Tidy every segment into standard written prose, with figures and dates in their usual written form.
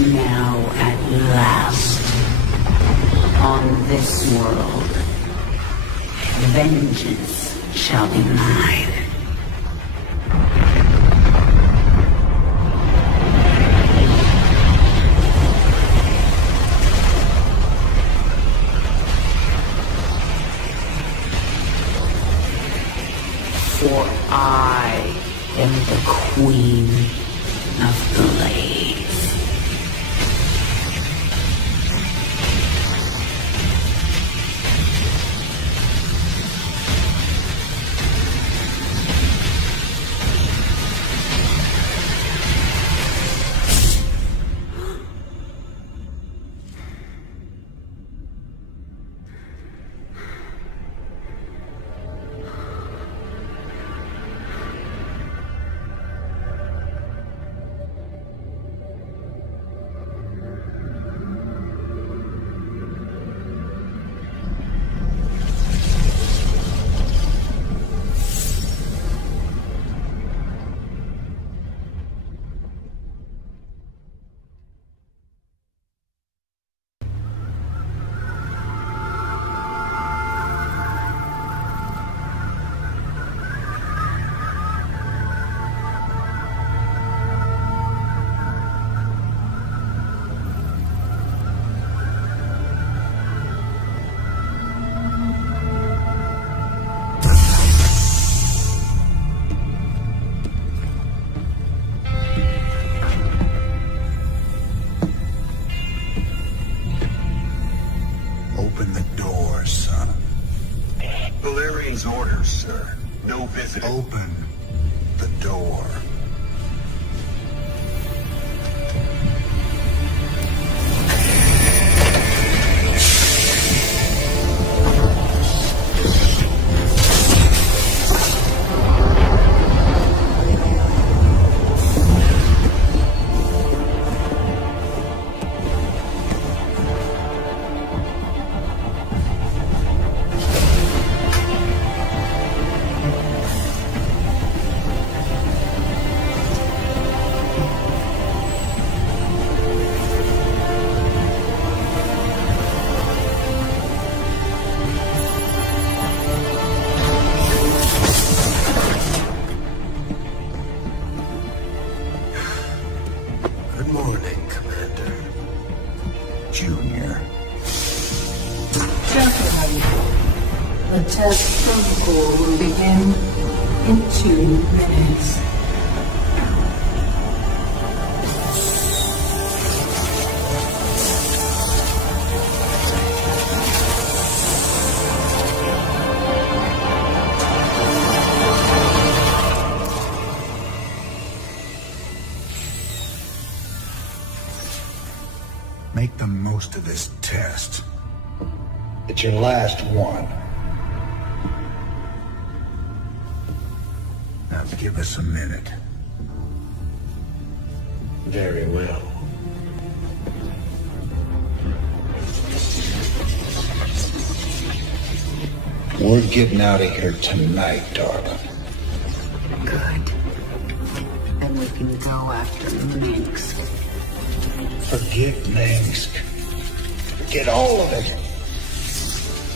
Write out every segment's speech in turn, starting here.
Now, at last, on this world, vengeance shall be mine. For I am the Queen of Blaze. Open the door, son. Valerian's orders, sir. No visitor. Open the door. Good morning, Commander. Junior. Gentlemen, the test protocol will begin in 2 minutes. Make the most of this test. It's your last one. Now give us a minute. Very well. We're getting out of here tonight, darling. Good. And we can go after Minx. Forget Minsk. Forget all of it.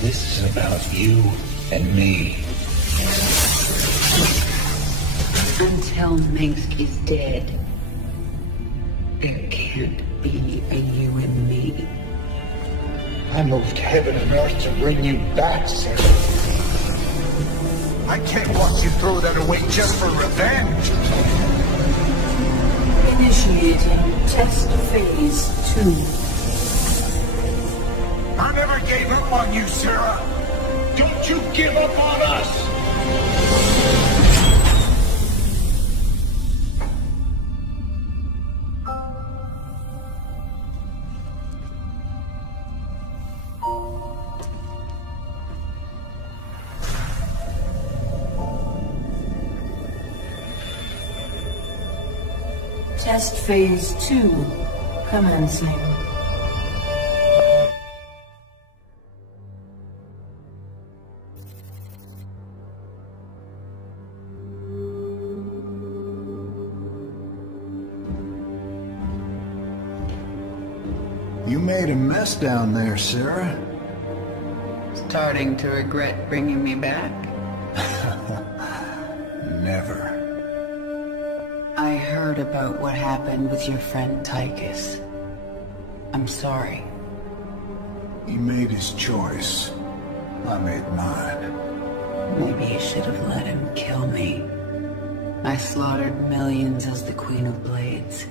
This is about you and me. Until Minsk is dead, there can't be a you and me. I moved heaven and earth to bring you back, sir. I can't watch you throw that away just for revenge. Initiating test phase 2. I never gave up on you, Sarah. Don't you give up on us! Test phase 2 commencing. You made a mess down there, Sarah. Starting to regret bringing me back? Never. I heard about what happened with your friend Tychus. I'm sorry. He made his choice. I made mine. Maybe you should have let him kill me. I slaughtered millions as the Queen of Blades.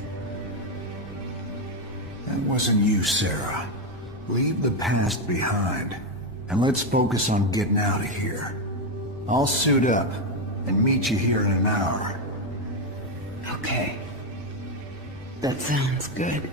That wasn't you, Sarah. Leave the past behind, and let's focus on getting out of here. I'll suit up and meet you here in an hour. Okay. That sounds good.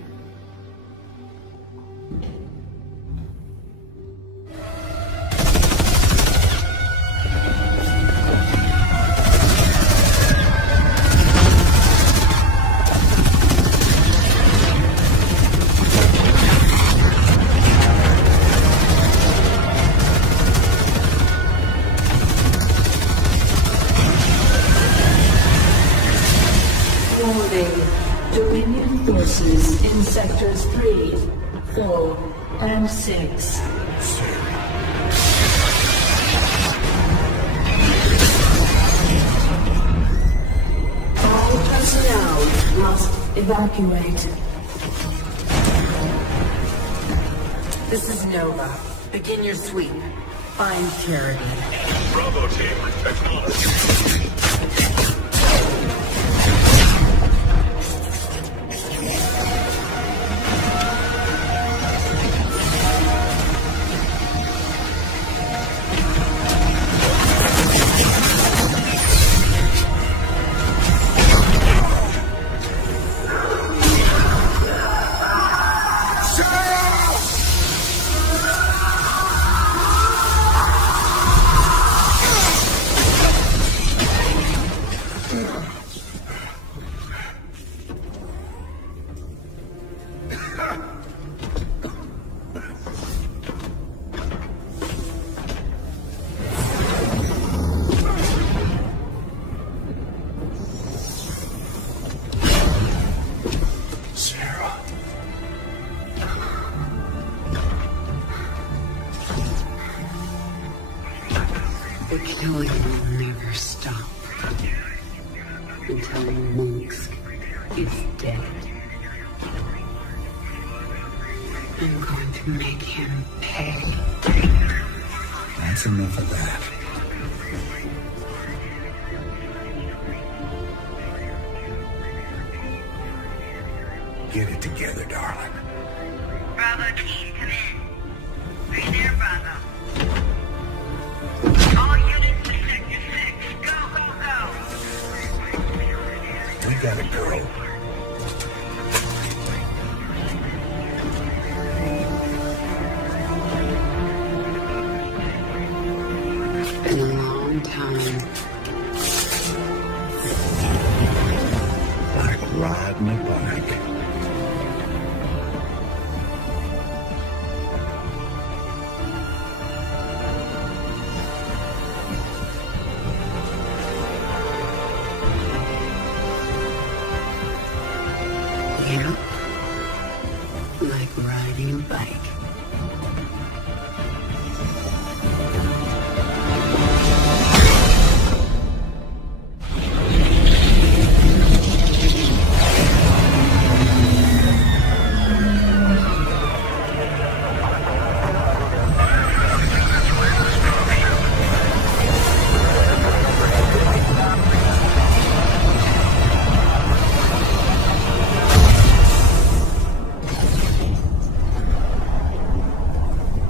Dominion forces in sectors 3, 4, and 6. All personnel must evacuate. This is Nova. Begin your sweep. Find Charity. Bravo team, acknowledge. The killing will never stop until Minsk is dead. I'm going to make him pay. That's enough of that. Get it together, darling. Bravo team, come in. Are you there, Bravo? All units to Sector 6. Go, go, go! We gotta go. It's been a long time. Like riding a bike. Yeah, like riding a bike.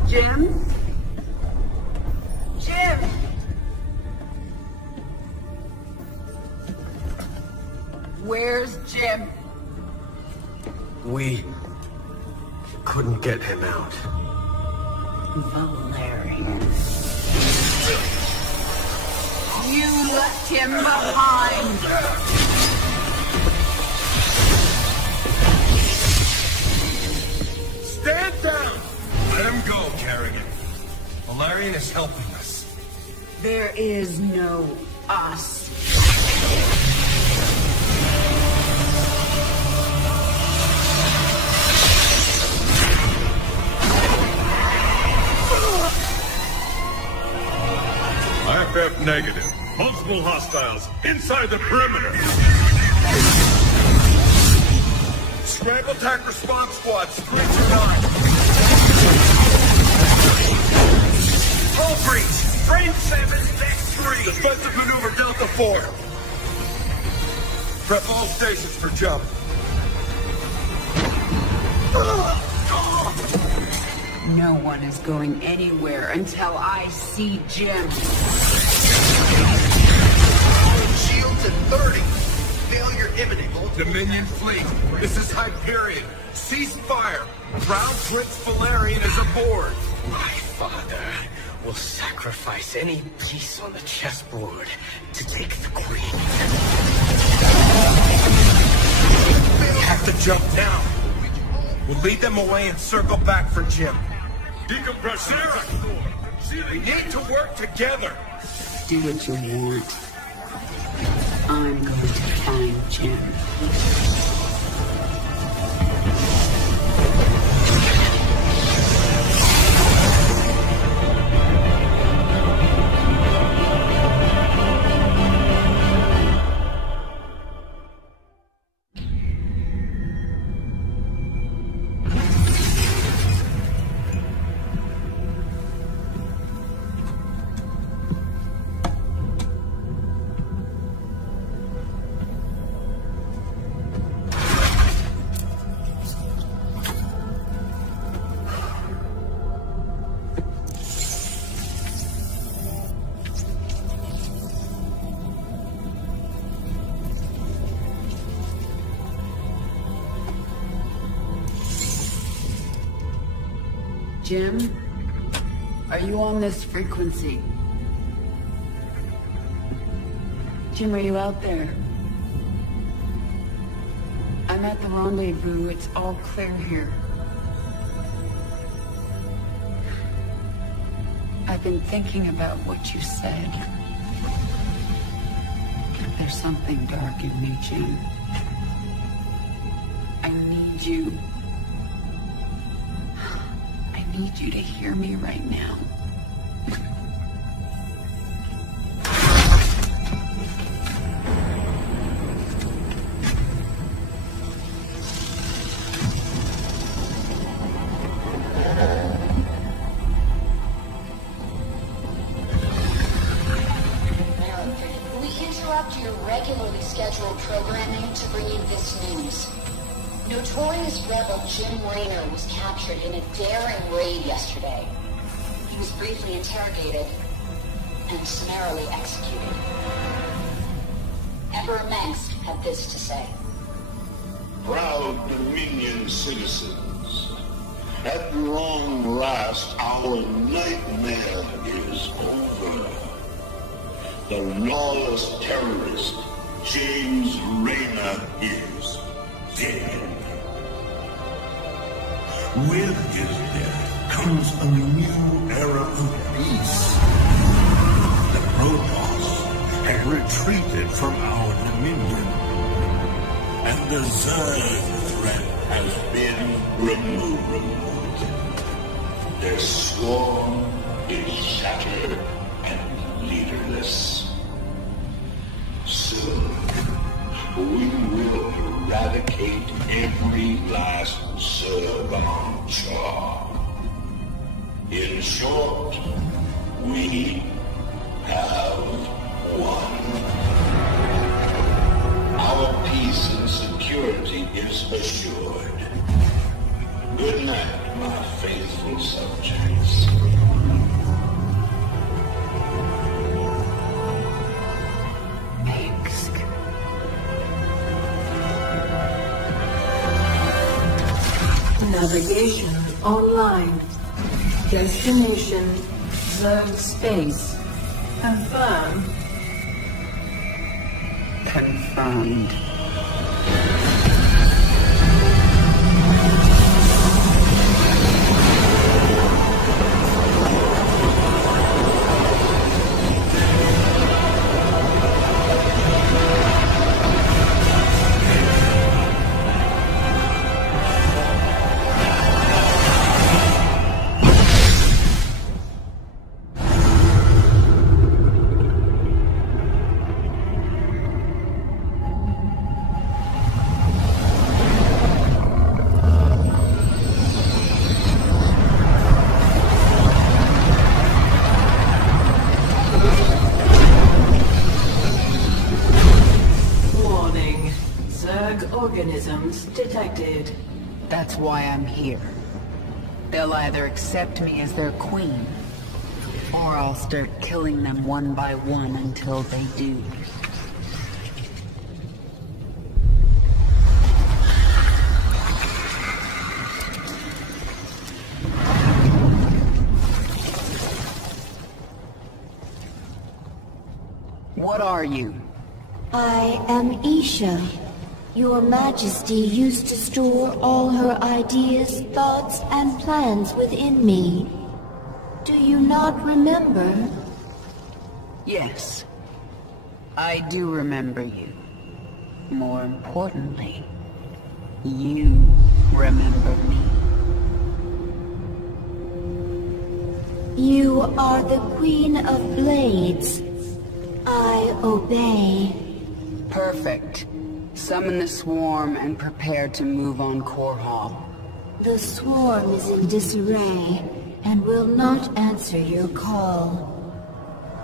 Jim? Jim! Where's Jim? We couldn't get him out. Valerian. You left him behind! Stand down! Let him go, Kerrigan. Valerian is helping us. There is no us. Negative. Multiple hostiles inside the perimeter. Scramble attack response squads 3 to 9. Hull breach. Frame 7, deck 3. Defensive maneuver Delta 4. Prep all stations for jump. No one is going anywhere until I see Jim. Shields at 30. Failure imminent. Dominion fleet. This is Hyperion. Cease fire. Crown Prince Valerian is aboard. My father will sacrifice any piece on the chessboard to take the queen. We have to jump down. We'll lead them away and circle back for Jim. Decompress Sarah! We need to work together! Do what you want. I'm going to find Jim. Jim, are you on this frequency? Jim, are you out there? I'm at the rendezvous. It's all clear here. I've been thinking about what you said. There's something dark in me, Jim. I need you. I need you to hear me right now. Your regularly scheduled programming to bring you this news. Notorious rebel Jim Raynor was captured in a daring raid yesterday. He was briefly interrogated and summarily executed. Emperor Mengsk had this to say. Proud Dominion citizens, at long last our nightmare is over. The lawless terrorist, James Raynor, is dead. With his death comes a new era of peace. The Protoss had retreated from our dominion, and the Zerg threat has been removed. Their swarm is shattered and leaderless. Soon, we will eradicate every last Zerg on Char. In short, we have won. Our peace and security is assured. Good night, my faithful subjects. Navigation online. Destination Zerg space. Confirm. Confirmed. mutants detected. That's why I'm here. They'll either accept me as their queen, or I'll start killing them one by one until they do. What are you? I am Isha. Your Majesty used to store all her ideas, thoughts, and plans within me. Do you not remember? Yes. I do remember you. More importantly, you remember me. You are the Queen of Blades. I obey. Perfect. Summon the swarm and prepare to move on Horr0r. The swarm is in disarray and will not answer your call.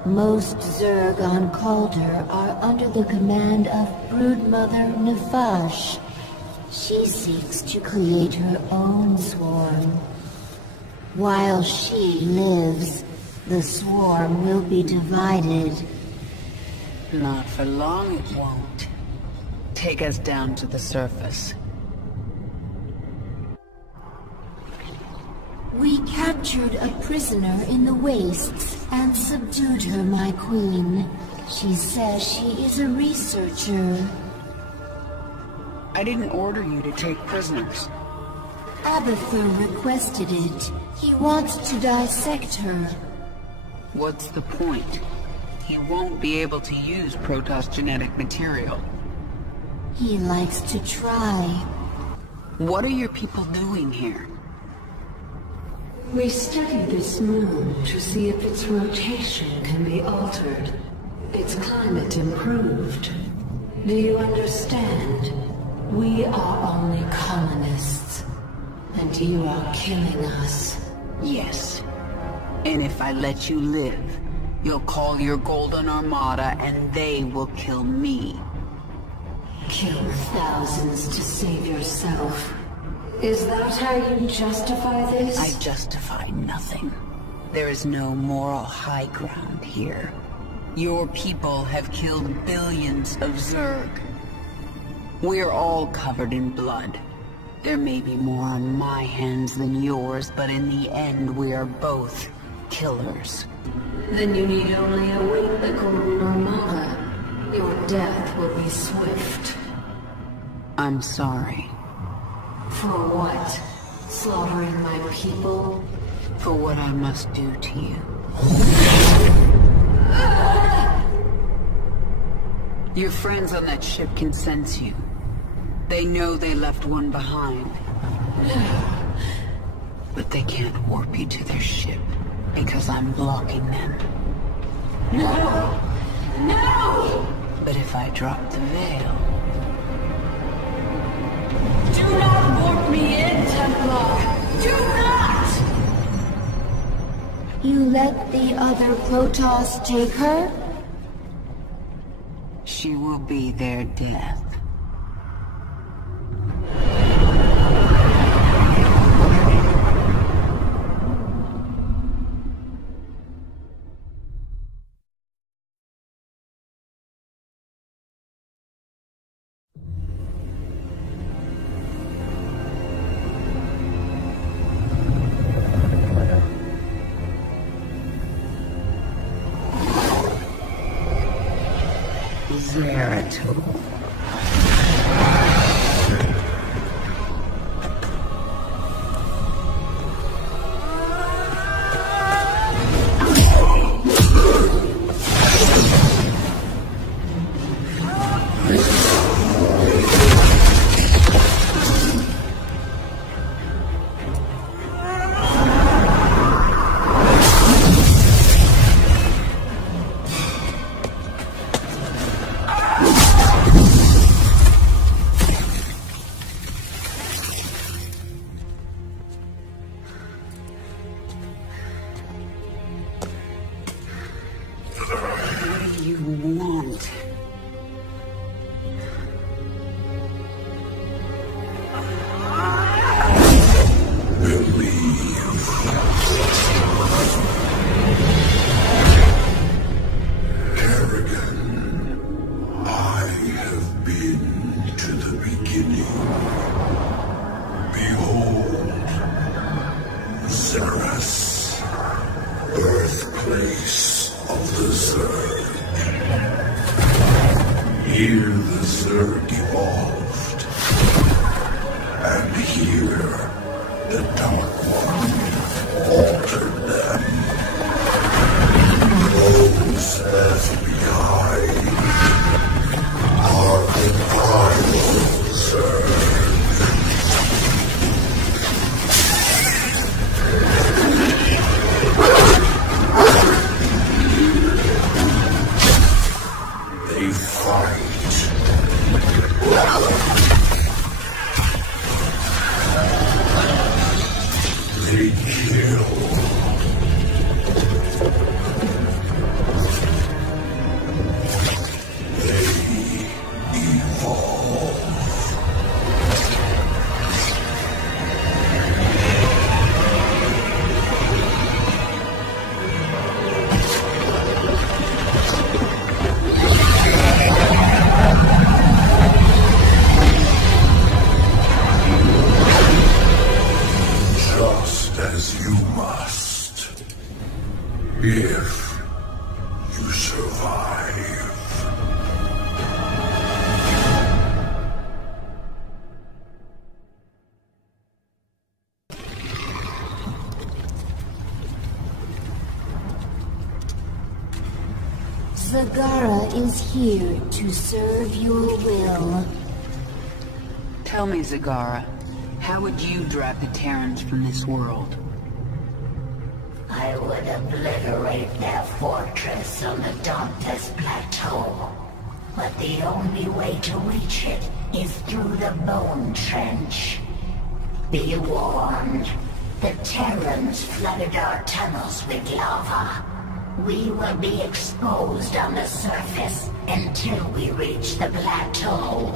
Most Zerg on Calder are under the command of Broodmother Nefash. She seeks to create her own swarm. While she lives, the swarm will be divided. Not for long it won't. Take us down to the surface. We captured a prisoner in the wastes and subdued her, my queen. She says she is a researcher. I didn't order you to take prisoners. Abathur requested it. He wants to dissect her. What's the point? He won't be able to use Protoss genetic material. He likes to try. What are your people doing here? We studied this moon to see if its rotation can be altered, its climate improved. Do you understand? We are only colonists, and you are killing us. Yes. And if I let you live, you'll call your Golden Armada and they will kill me. Kill thousands to save yourself. Is that how you justify this? I justify nothing. There is no moral high ground here. Your people have killed billions of Zerg. We're all covered in blood. There may be more on my hands than yours, but in the end we are both killers. Then you need only await the Golden Armada. Your death will be swift. I'm sorry. For what? Slaughtering my people? For what I must do to you. Your friends on that ship can sense you. They know they left one behind. But they can't warp you to their ship, because I'm blocking them. No! No! But if I drop the veil... Do not warp me in, Templar! Do not! You let the other Protoss take her? She will be their death. Zeratul. here. The Dark One altered them. Those left behind are imprimal, sir. They fight. They kill. They evolve. Just as you must, if you survive. Zagara is here to serve your will. Tell me, Zagara, how would you drive the Terrans from this world? I would obliterate their fortress on the Dauntless Plateau. But the only way to reach it is through the Bone Trench. Be warned, the Terrans flooded our tunnels with lava. We will be exposed on the surface until we reach the plateau.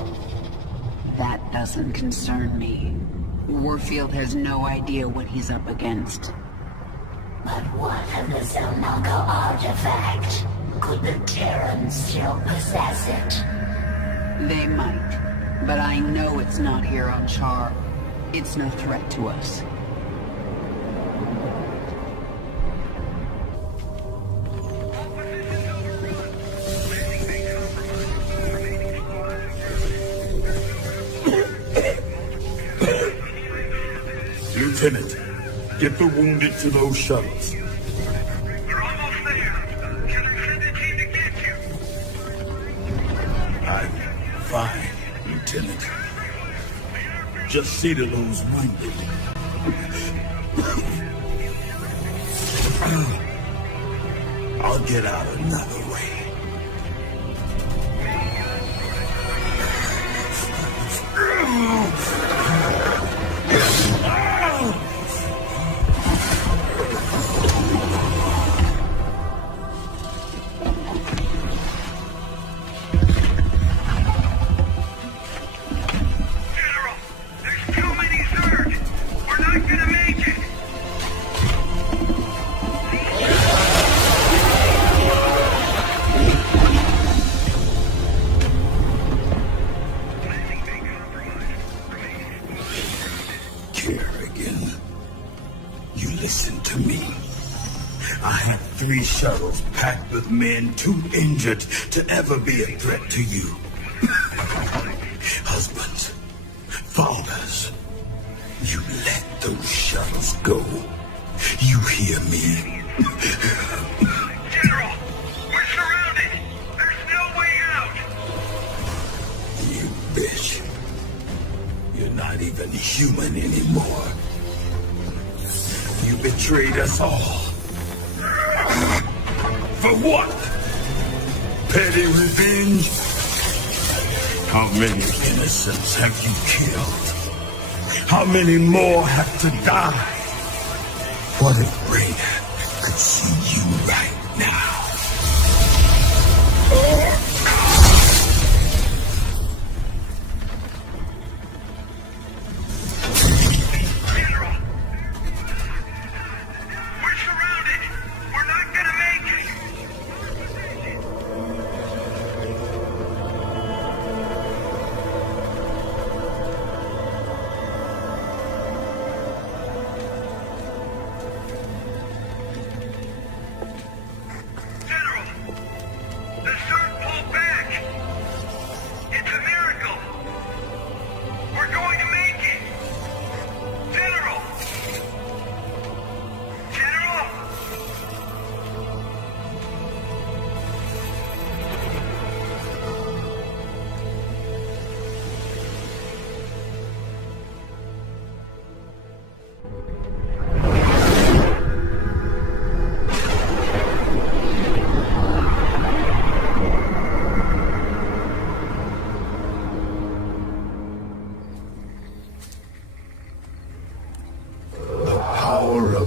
That doesn't concern me. Warfield has no idea what he's up against. But what of the Zelnaga artifact? Could the Terrans still possess it? They might, but I know it's not here on Char. It's no threat to us. Lieutenant, get the wounded to those shuttles. We're almost there. Can I send a team to get you? I'm fine, Lieutenant. Just see to those wounded. I'll get out another way. Shuttles packed with men too injured to ever be a threat to you. Husbands, fathers, you let those shuttles go. You hear me? General, we're surrounded. There's no way out. You bitch. You're not even human anymore. You betrayed us all. For what? Petty revenge? How many innocents have you killed? How many more have to die? What if Reyna could see you right now?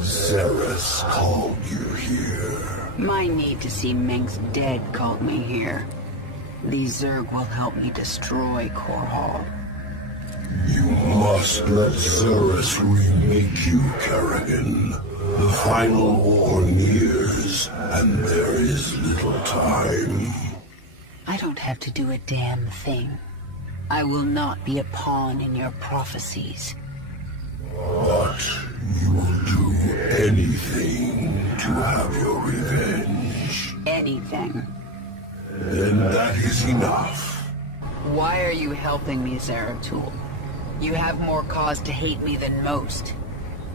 Zerus called you here. My need to see Meng's dead called me here. These Zerg will help me destroy Horr0r. You must let Zerus remake you, Kerrigan. The final war nears, and there is little time. I don't have to do a damn thing. I will not be a pawn in your prophecies. But you will do anything to have your revenge. Anything. Then that is enough. Why are you helping me, Zeratul? You have more cause to hate me than most.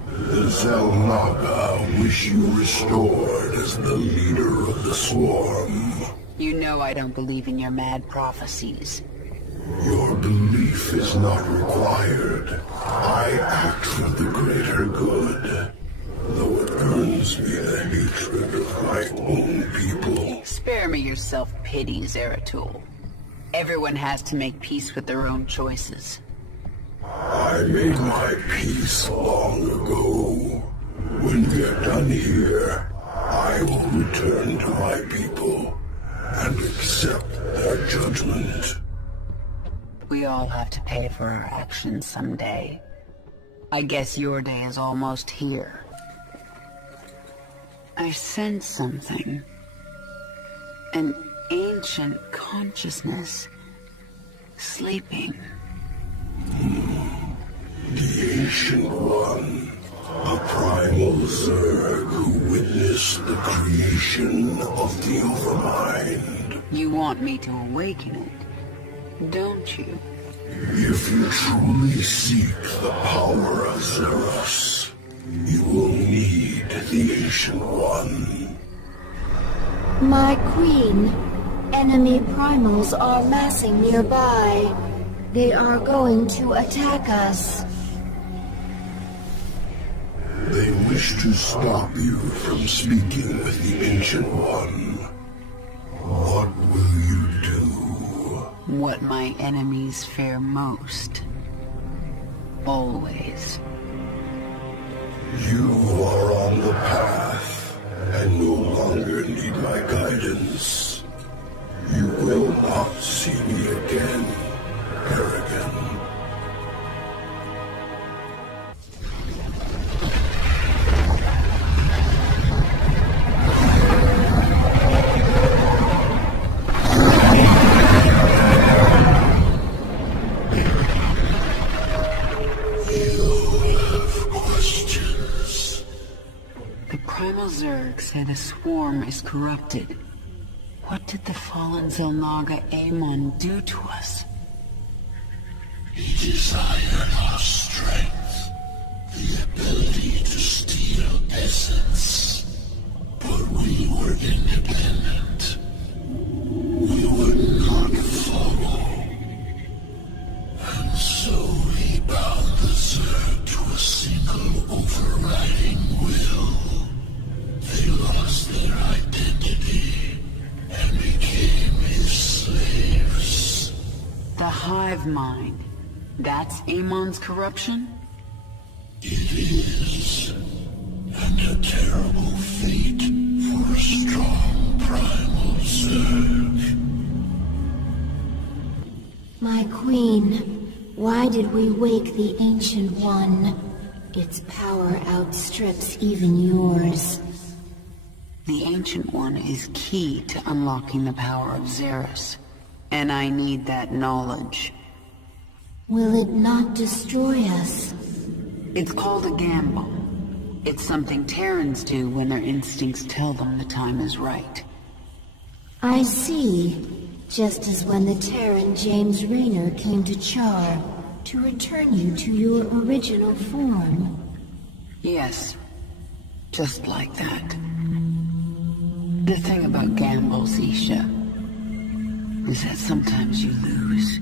The Zelnaga wish you restored as the leader of the swarm. You know I don't believe in your mad prophecies. Your belief is not required. I act for the greater good, though it earns me the hatred of my own people. Spare me your self-pity, Zeratul. Everyone has to make peace with their own choices. I made my peace long ago. When we are done here, I will return to my people and accept their judgment. We all have to pay for our actions someday. I guess your day is almost here. I sense something. An ancient consciousness. Sleeping. The Ancient One. A primal Zerg who witnessed the creation of the Overmind. You want me to awaken it, don't you? If you truly seek the power of Zerus, you will need the Ancient One. My queen, enemy primals are massing nearby. They are going to attack us. They wish to stop you from speaking with the Ancient One. What will you do? What my enemies fear most. Always. You are on the path, and no longer need my guidance. You will not see me again, Kerrigan. Zerg say the swarm is corrupted. What did the fallen Zelnaga Amon do to us? He desired our strength, the ability to steal essence. But we were independent. We would not follow. And so he bound the Zerg to a single overriding will. They lost their identity and became his slaves. The hive mind. That's Amon's corruption? It is. And a terrible fate for a strong primal Zerg. My queen, why did we wake the Ancient One? Its power outstrips even yours. The Ancient One is key to unlocking the power of Zerus, and I need that knowledge. Will it not destroy us? It's called a gamble. It's something Terrans do when their instincts tell them the time is right. I see. Just as when the Terran James Raynor came to Char to return you to your original form. Yes, just like that. The thing about gambles, Isha, is that sometimes you lose.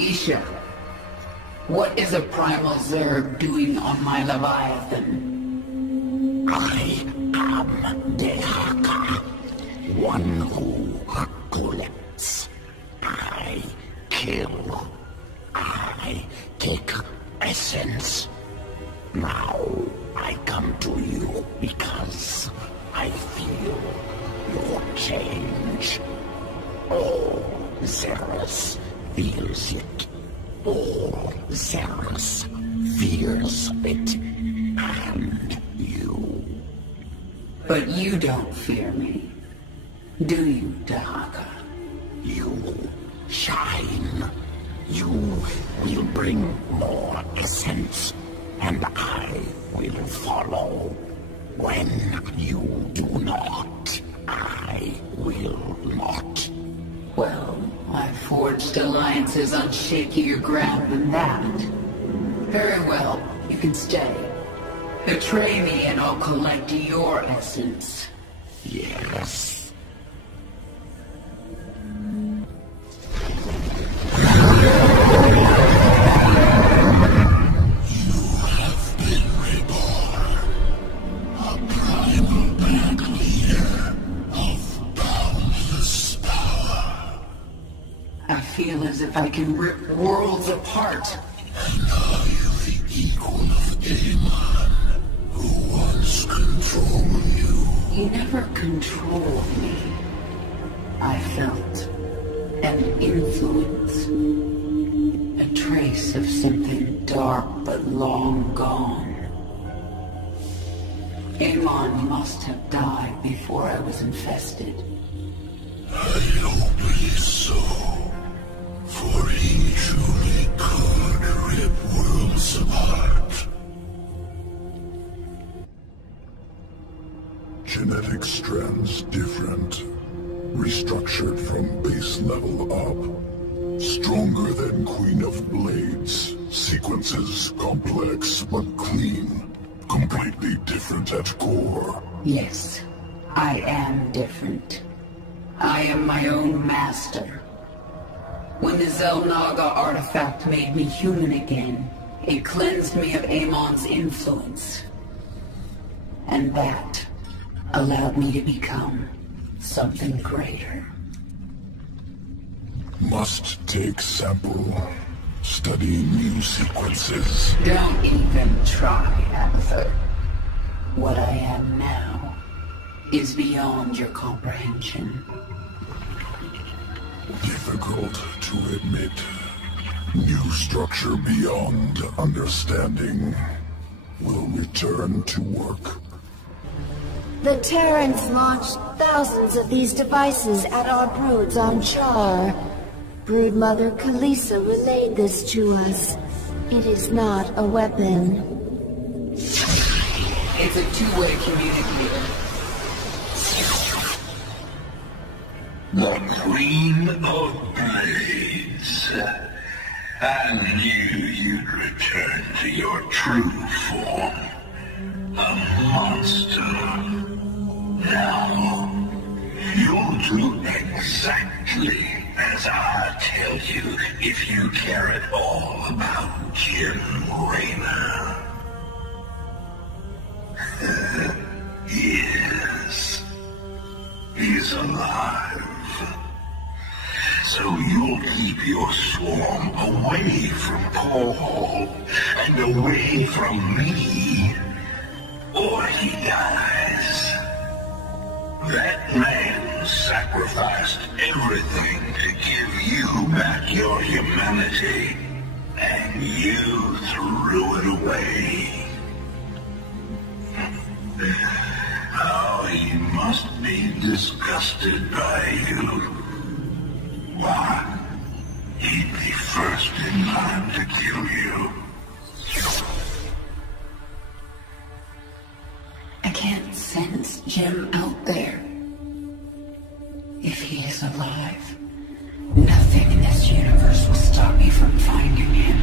Isha, what is a primal Zerg doing on my Leviathan? I am Dehaka, one who collects. I kill. I take essence. Now I come to you because I feel your change. All Xeris feels it. All Xeris fears it. And you. But you don't fear me, do you, Dehaka? You shine. You will bring more essence, and I will follow. When you do not, I will not. Well, I've forged alliances on shakier ground than that. Very well, you can stay. Betray me and I'll collect your essence. Yes. I feel as if I can rip worlds apart. And are you the equal of Amon, who once controlled you? You never controlled me. I felt an influence. A trace of something dark but long gone. Amon must have died before I was infested. I hope it is so. For he truly could rip worlds apart. Genetic strands different. Restructured from base level up. Stronger than Queen of Blades. Sequences complex but clean. Completely different at core. Yes, I am different. I am my own master. When the Xel'Naga artifact made me human again, it cleansed me of Amon's influence. And that allowed me to become something greater. Must take sample. Study new sequences. Don't even try, Arthur. What I am now is beyond your comprehension. Difficult to admit. New structure beyond understanding. Will return to work. The Terrans launched thousands of these devices at our broods on Char. Broodmother Kalisa relayed this to us. It is not a weapon. It's a two-way communicator. The Queen of Blades. I knew you'd return to your true form. A monster. Now, you'll do exactly as I tell you if you care at all about Jim Raynor. Yes. He's alive. So you'll keep your swarm away from Paul and away from me, or he dies. That man sacrificed everything to give you back your humanity, and you threw it away. How he must be disgusted by you. Why, he'd be first in line to kill you. I can't sense Jim out there. If he is alive, nothing in this universe will stop me from finding him.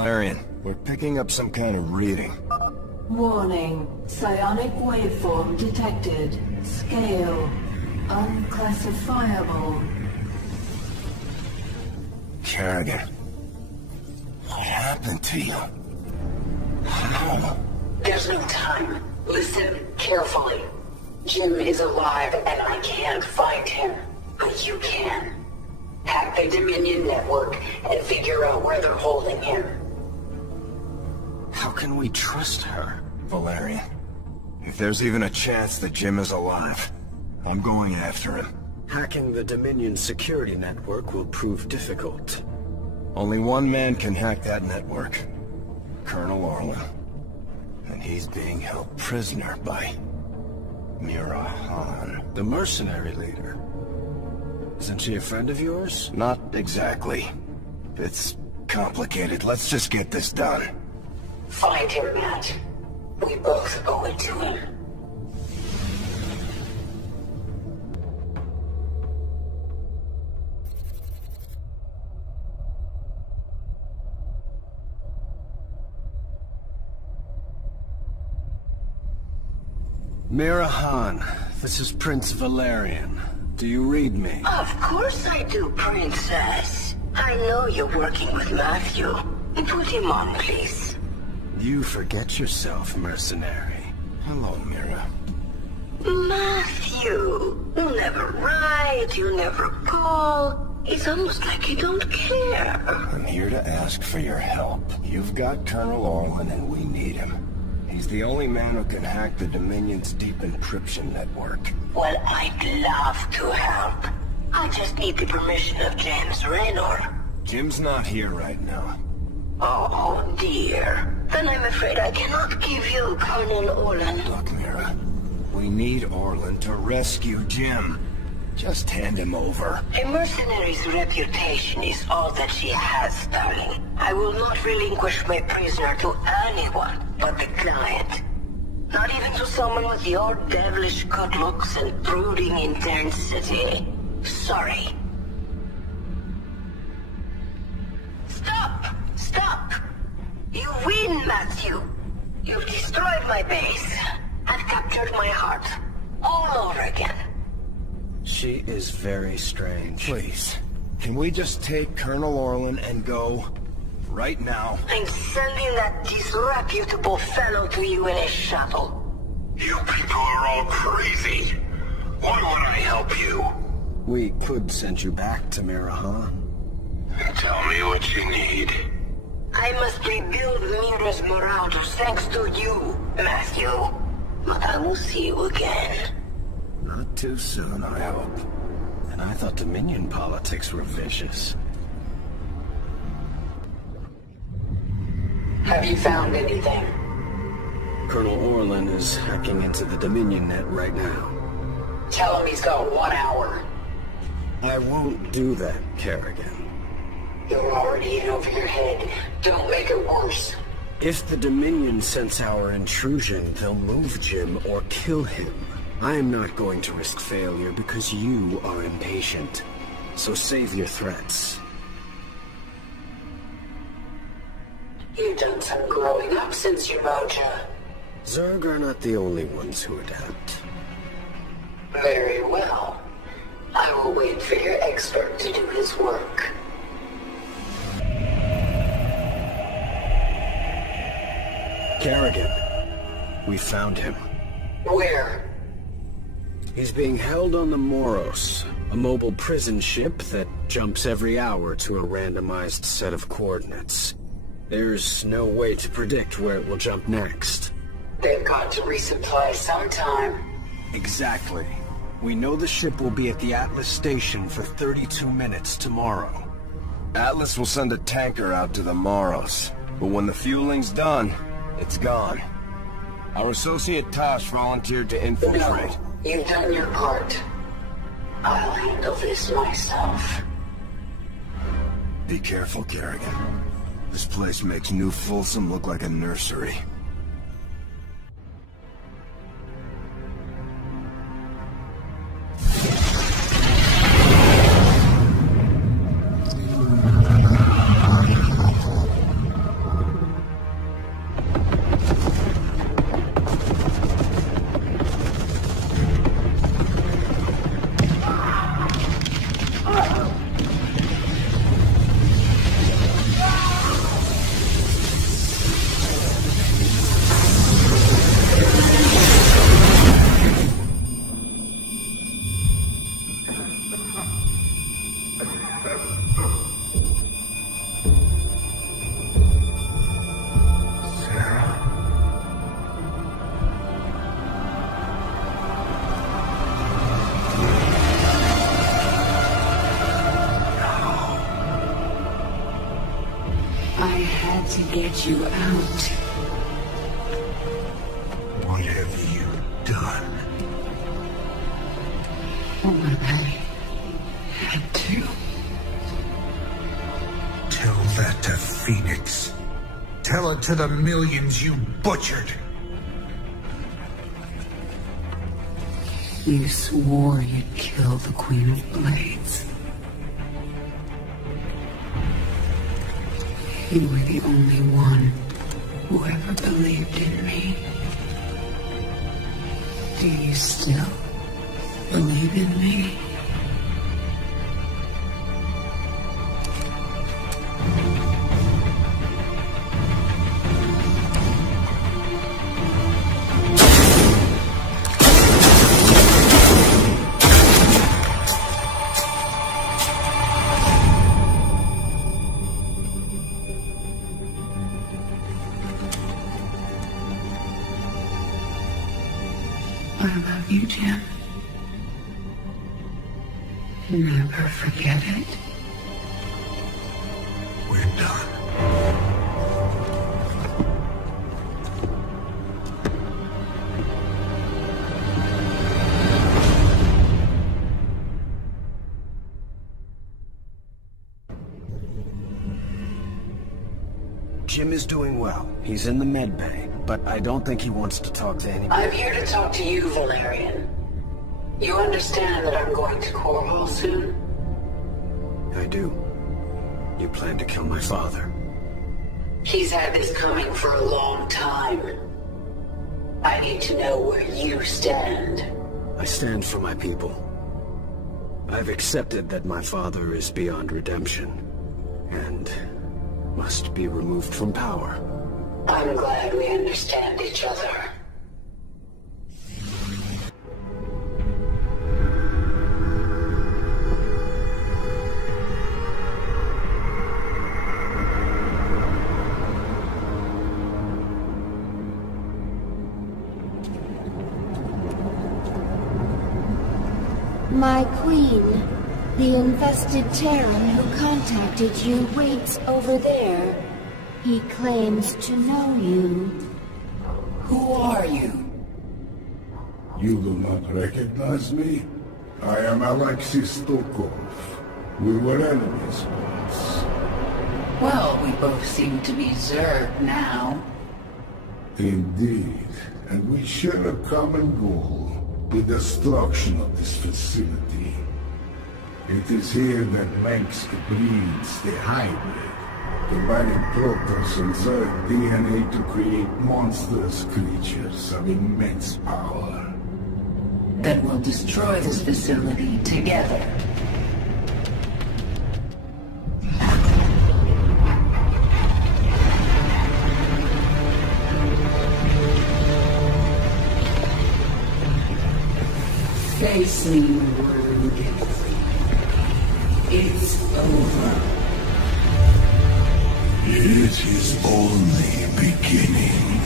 Valerian, we're picking up some kind of reading. Warning. Psionic waveform detected. Scale. Unclassifiable. Kerrigan, what happened to you? How? There's no time. Listen carefully. Jim is alive and I can't find him. But you can. Hack the Dominion network and figure out where they're holding him. How can we trust her, Valerian? If there's even a chance that Jim is alive, I'm going after him. Hacking the Dominion security network will prove difficult. Only one man can hack that network. Colonel Orlin. And he's being held prisoner by Mira Han. The mercenary leader. Isn't she a friend of yours? Not exactly. It's complicated. Let's just get this done. Find him, Matt. We both owe it to him. Mira Han, this is Prince Valerian. Do you read me? Of course I do, Princess. I know you're working with Matthew. Put him on, please. You forget yourself, mercenary. Hello, Mira. Matthew, you never write, you never call. It's almost like you don't care. I'm here to ask for your help. You've got Colonel Orlin and we need him. He's the only man who can hack the Dominion's deep encryption network. Well, I'd love to help. I just need the permission of James Raynor. Jim's not here right now. Oh, dear. Then I'm afraid I cannot give you Colonel Orlin. Look, Mira. We need Orlin to rescue Jim. Just hand him over. A mercenary's reputation is all that she has, darling. I will not relinquish my prisoner to anyone but the client. Not even to someone with your devilish good looks and brooding intensity. Sorry. Stop! Stop! You win, Matthew. You've destroyed my base. I've captured my heart. All over again. She is very strange. Please, can we just take Colonel Orlin and go right now? I'm sending that disreputable fellow to you in a shuttle. You people are all crazy. Why would I help you? We could send you back to Mira Han. Tell me what you need. I must rebuild Mira's Marauders thanks to you, Matthew. But I will see you again. Not too soon, I hope. And I thought Dominion politics were vicious. Have you found anything? Colonel Orlin is hacking into the Dominion net right now. Tell him he's got 1 hour. I won't do that, Kerrigan. You're already in over your head. Don't make it worse. If the Dominion sense our intrusion, they'll move Jim or kill him. I am not going to risk failure because you are impatient. So save your threats. You've done some growing up since your mojo. Zerg are not the only ones who adapt. Very well. I will wait for your expert to do his work. Kerrigan. We found him. Where? He's being held on the Moros, a mobile prison ship that jumps every hour to a randomized set of coordinates. There's no way to predict where it will jump next. They've got to resupply sometime. Exactly. We know the ship will be at the Atlas station for 32 minutes tomorrow. Atlas will send a tanker out to the Moros, but when the fueling's done, it's gone. Our associate Tosh volunteered to infiltrate. No, you've done your part. I'll handle this myself. Be careful, Kerrigan. This place makes New Folsom look like a nursery. to get you out. What have you done? What I had to. Tell that to Phoenix. Tell it to the millions you butchered. You swore you'd kill the Queen of Blades. You were the only one who ever believed in me. Do you still believe in me? I love you, Jim. Never forget it. We're done. Jim is doing well. He's in the med bay, but I don't think he wants to talk to anybody. I'm here to talk to you, Valerian. You understand that I'm going to Horr0r soon? I do. You plan to kill my father. He's had this coming for a long time. I need to know where you stand. I stand for my people. I've accepted that my father is beyond redemption, and must be removed from power. I'm glad we understand each other. My queen, the infested Terran who contacted you waits over there. He claims to know you. Who are you? You do not recognize me? I am Alexis Stokov. We were enemies once. Well, we both seem to be Zerg now. Indeed, and we share a common goal. The destruction of this facility. It is here that Mengsk breeds the hybrid, combining Protoss and Zerg DNA to create monstrous creatures of immense power. That will destroy this facility together. Face me, rude. It's over. It is only beginning.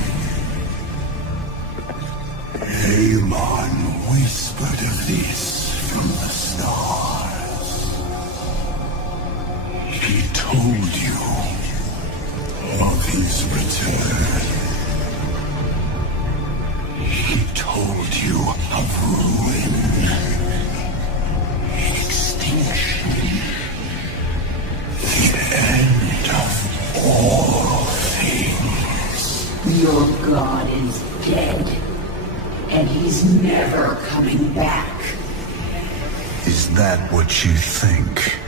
Amon whispered of this from the stars. He told you of his return. He told you of ruin, extinction, the end of all things. Your god is dead, and he's never coming back. Is that what you think?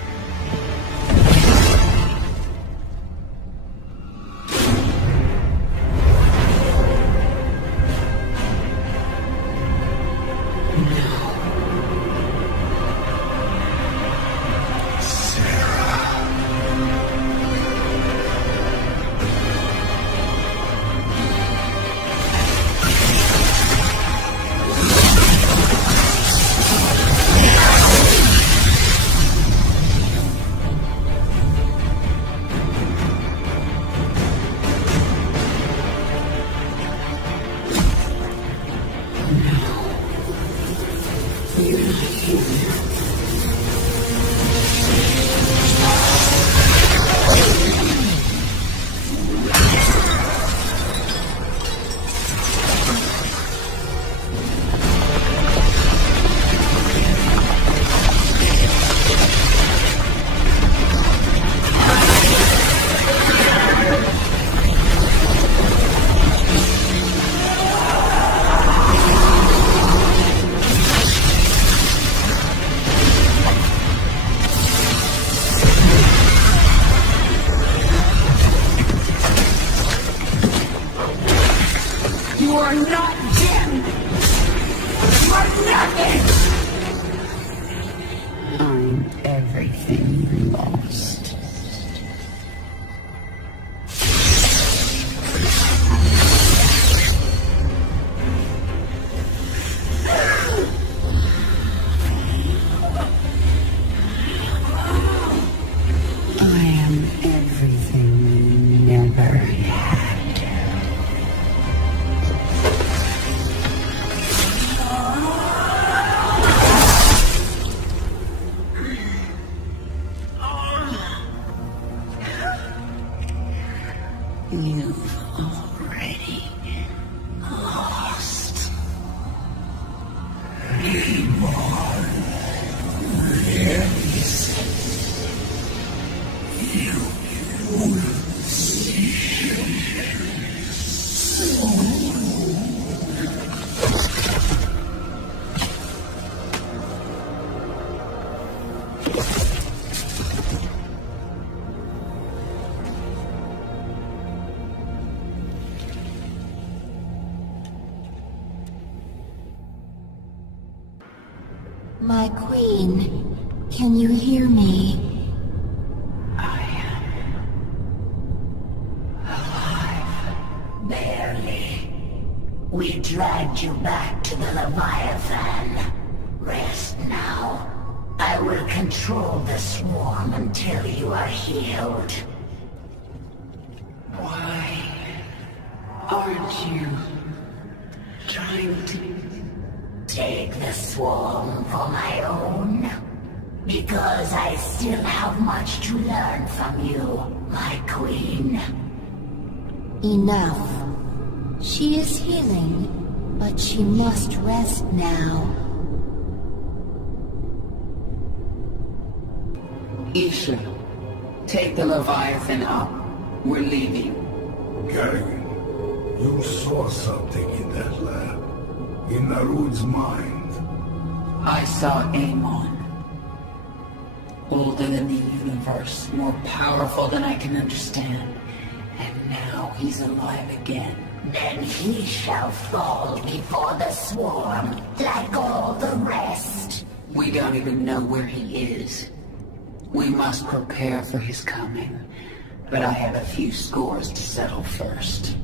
I'm everything you lost. I am everything you never had. You've already lost. My queen, can you hear me? Barely. We dragged you back to the Leviathan. Rest now. I will control the swarm until you are healed. Why aren't you trying to take the swarm for my own? Because I still have much to learn from you, my queen. Enough. She is healing, but she must rest now. Isha, take the Leviathan up. We're leaving. Kerrigan, you saw something in that lab. In Narud's mind. I saw Amon. Older than the universe, more powerful than I can understand. And now he's alive again. Then he shall fall before the swarm, like all the rest. We don't even know where he is. We must prepare for his coming. But I have a few scores to settle first.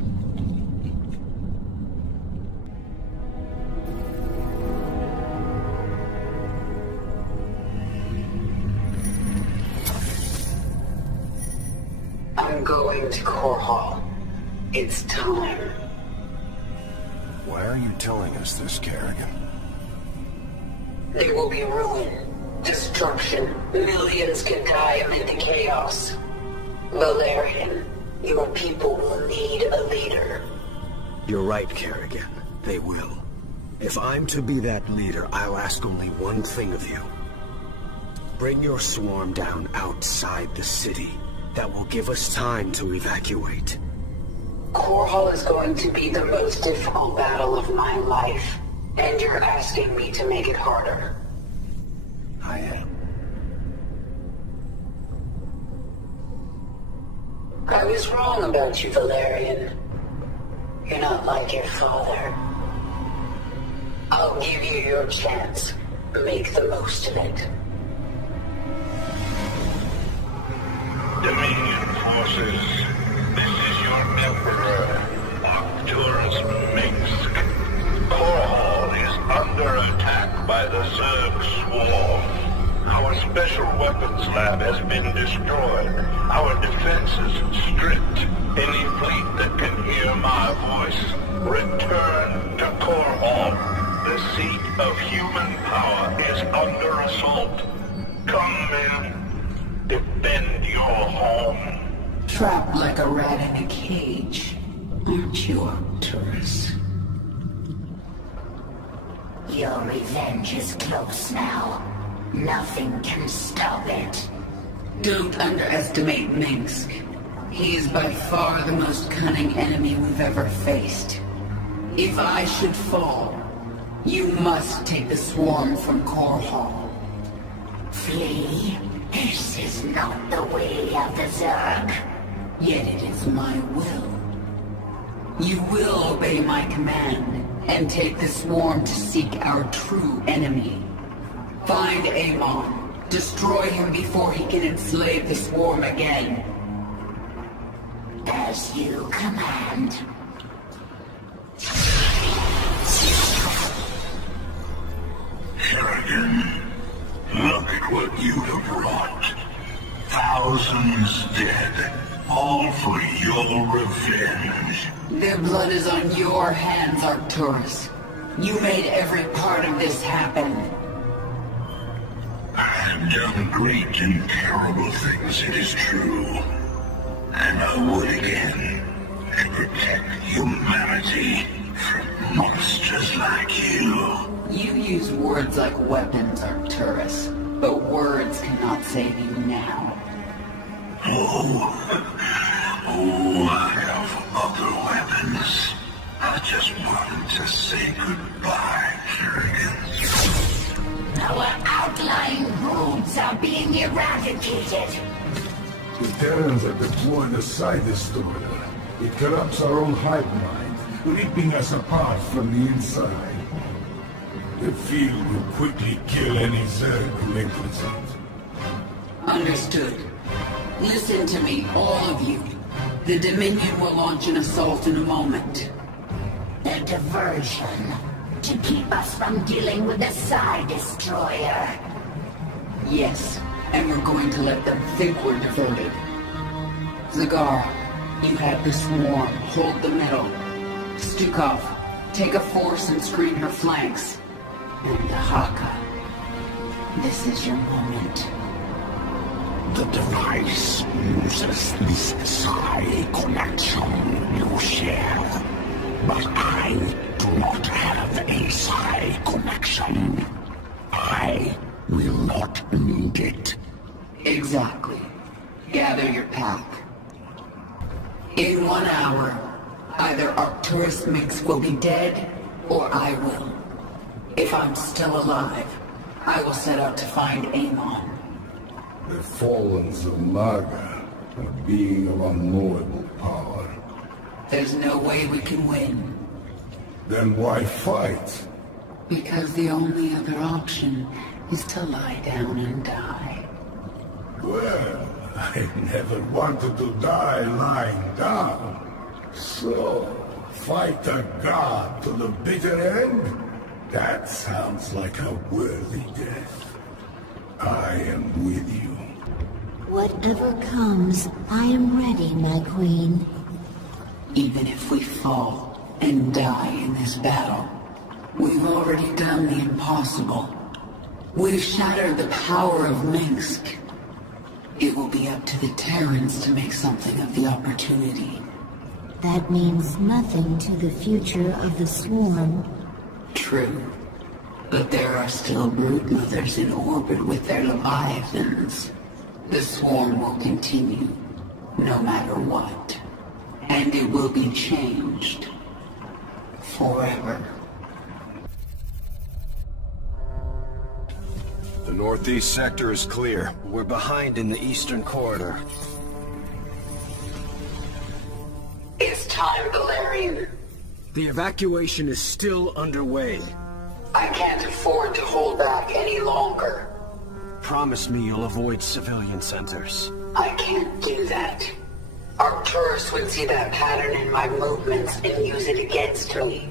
I'm going to Horr0r. It's time. Why are you telling us this, Kerrigan? There will be ruin, destruction. Millions can die amid the chaos. Valerian, your people will need a leader. You're right, Kerrigan. They will. If I'm to be that leader, I'll ask only one thing of you. Bring your swarm down outside the city. That will give us time to evacuate. Horr0r is going to be the most difficult battle of my life. And you're asking me to make it harder. I am. I was wrong about you, Valerian. You're not like your father. I'll give you your chance. Make the most of it. Dominion forces, this is your Emperor, Arcturus Minsk. Horr0r is under attack by the Zerg swarm. Our special weapons lab has been destroyed. Our defenses stripped. Any fleet that can hear my voice, return to Horr0r. The seat of human power is under assault. Come in. Defend your home. Trapped like a rat in a cage, aren't you, Arcturus? Your revenge is close now. Nothing can stop it. Don't underestimate Minsk. He is by far the most cunning enemy we've ever faced. If I should fall, you must take the swarm from Horr0r. Flee? This is not the way of the Zerg. Yet it is my will. You will obey my command, and take the swarm to seek our true enemy. Find Amon. Destroy him before he can enslave the swarm again. As you command. Kerrigan, look at what you have wrought. Thousands dead, all for your revenge. Their blood is on your hands, Arcturus. You made every part of this happen. I have done great and terrible things, it is true. And I would again, to protect humanity from monsters like you. You use words like weapons, Arcturus, but words cannot save you now. Oh, I have other weapons. I just wanted to say goodbye, Kerrigan. Our outlying broods are being eradicated. The Terrans are deploying a side destroyer. It corrupts our own hive mind, ripping us apart from the inside. The field will quickly kill any Zerg who enters it. Understood. Listen to me, all of you. The Dominion will launch an assault in a moment. The diversion. To keep us from dealing with the side destroyer. Yes, and we're going to let them think we're diverted. Zagar, you have the swarm. Hold the middle. Stukov, take a force and screen her flanks. And Haka, this is your moment. The device uses this psi connection you share. But I do not have a psi connection. I will not need it. Exactly. Gather your pack. In 1 hour, either Arcturus Mix will be dead, or I will. If I'm still alive, I will set out to find Amon. The fallen Zamaga are being of unknowable power. There's no way we can win. Then why fight? Because the only other option is to lie down and die. Well, I never wanted to die lying down. So, fight a god to the bitter end? That sounds like a worthy death. I am with you. Whatever comes, I am ready, my queen. Even if we fall and die in this battle, we've already done the impossible. We've shattered the power of Minsk. It will be up to the Terrans to make something of the opportunity. That means nothing to the future of the swarm. True. But there are still broodmothers in orbit with their leviathans. The swarm will continue, no matter what. And it will be changed. Forever. The northeast sector is clear. We're behind in the eastern corridor. It's time, Valerian. The evacuation is still underway. I can't afford to hold back any longer. Promise me you'll avoid civilian centers. I can't do that. Arcturus would see that pattern in my movements and use it against me.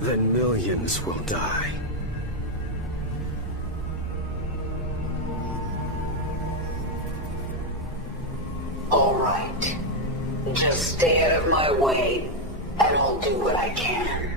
Then millions will die. All right. Just stay out of my way, and I'll do what I can.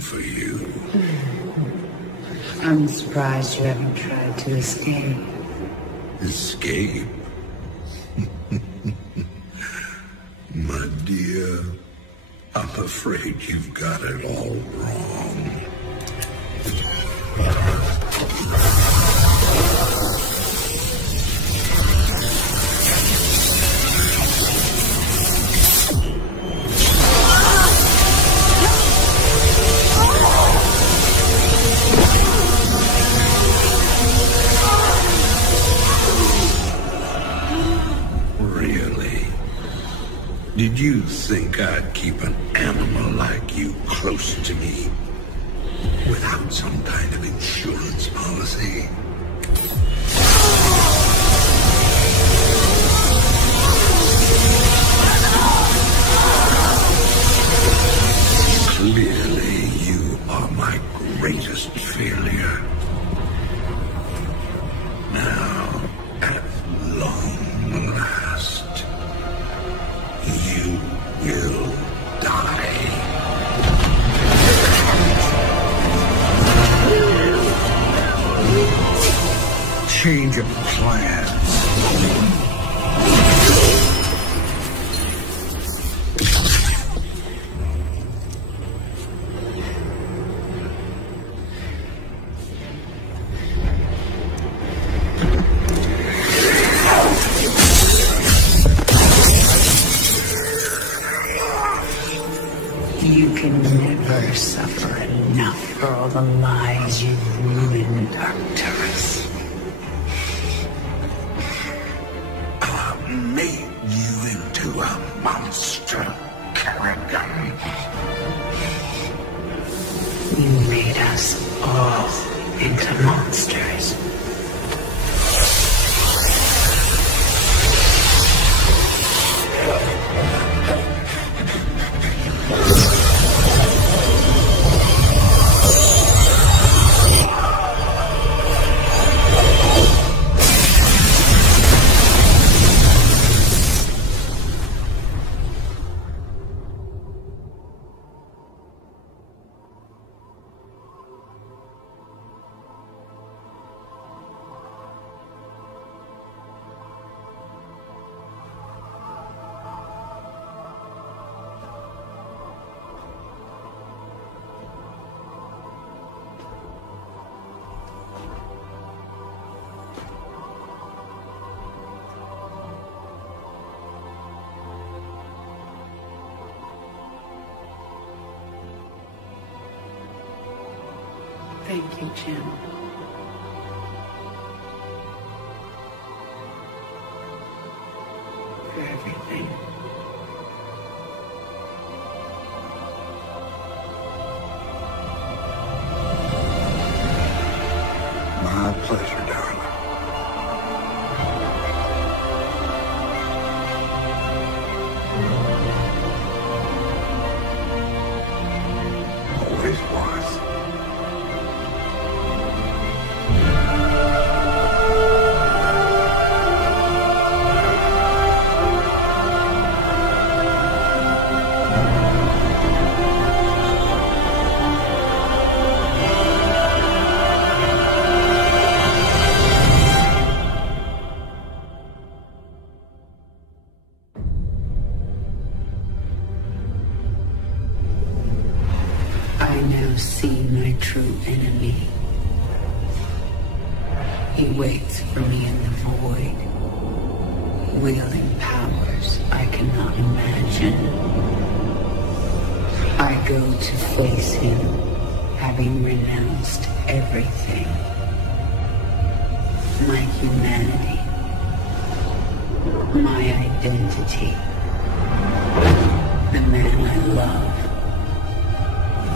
waiting for you. I'm surprised you haven't tried to escape. Escape? My dear, I'm afraid you've got it all wrong. Did you think I'd keep an animal like you close to me without some kind of insurance policy? Clearly, you are my greatest failure. Now, at long last, you will die. Change of plans. You can never suffer enough for all the lies you've ruined, Arcturus. I'll make you into a monster, Kerrigan. You made us all into monsters. Thank you, Jim. For everything. My pleasure, darling. Always was. I now see my true enemy. He waits for me in the void, wielding powers I cannot imagine. I go to face him, having renounced everything. My humanity, my identity, the man I love.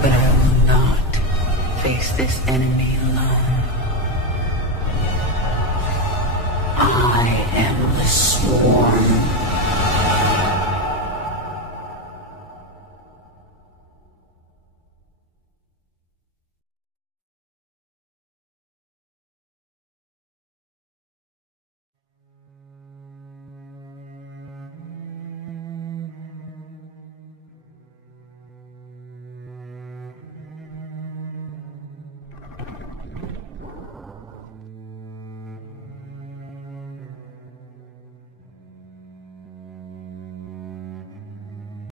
But I will not face this enemy alone. I am the Swarm.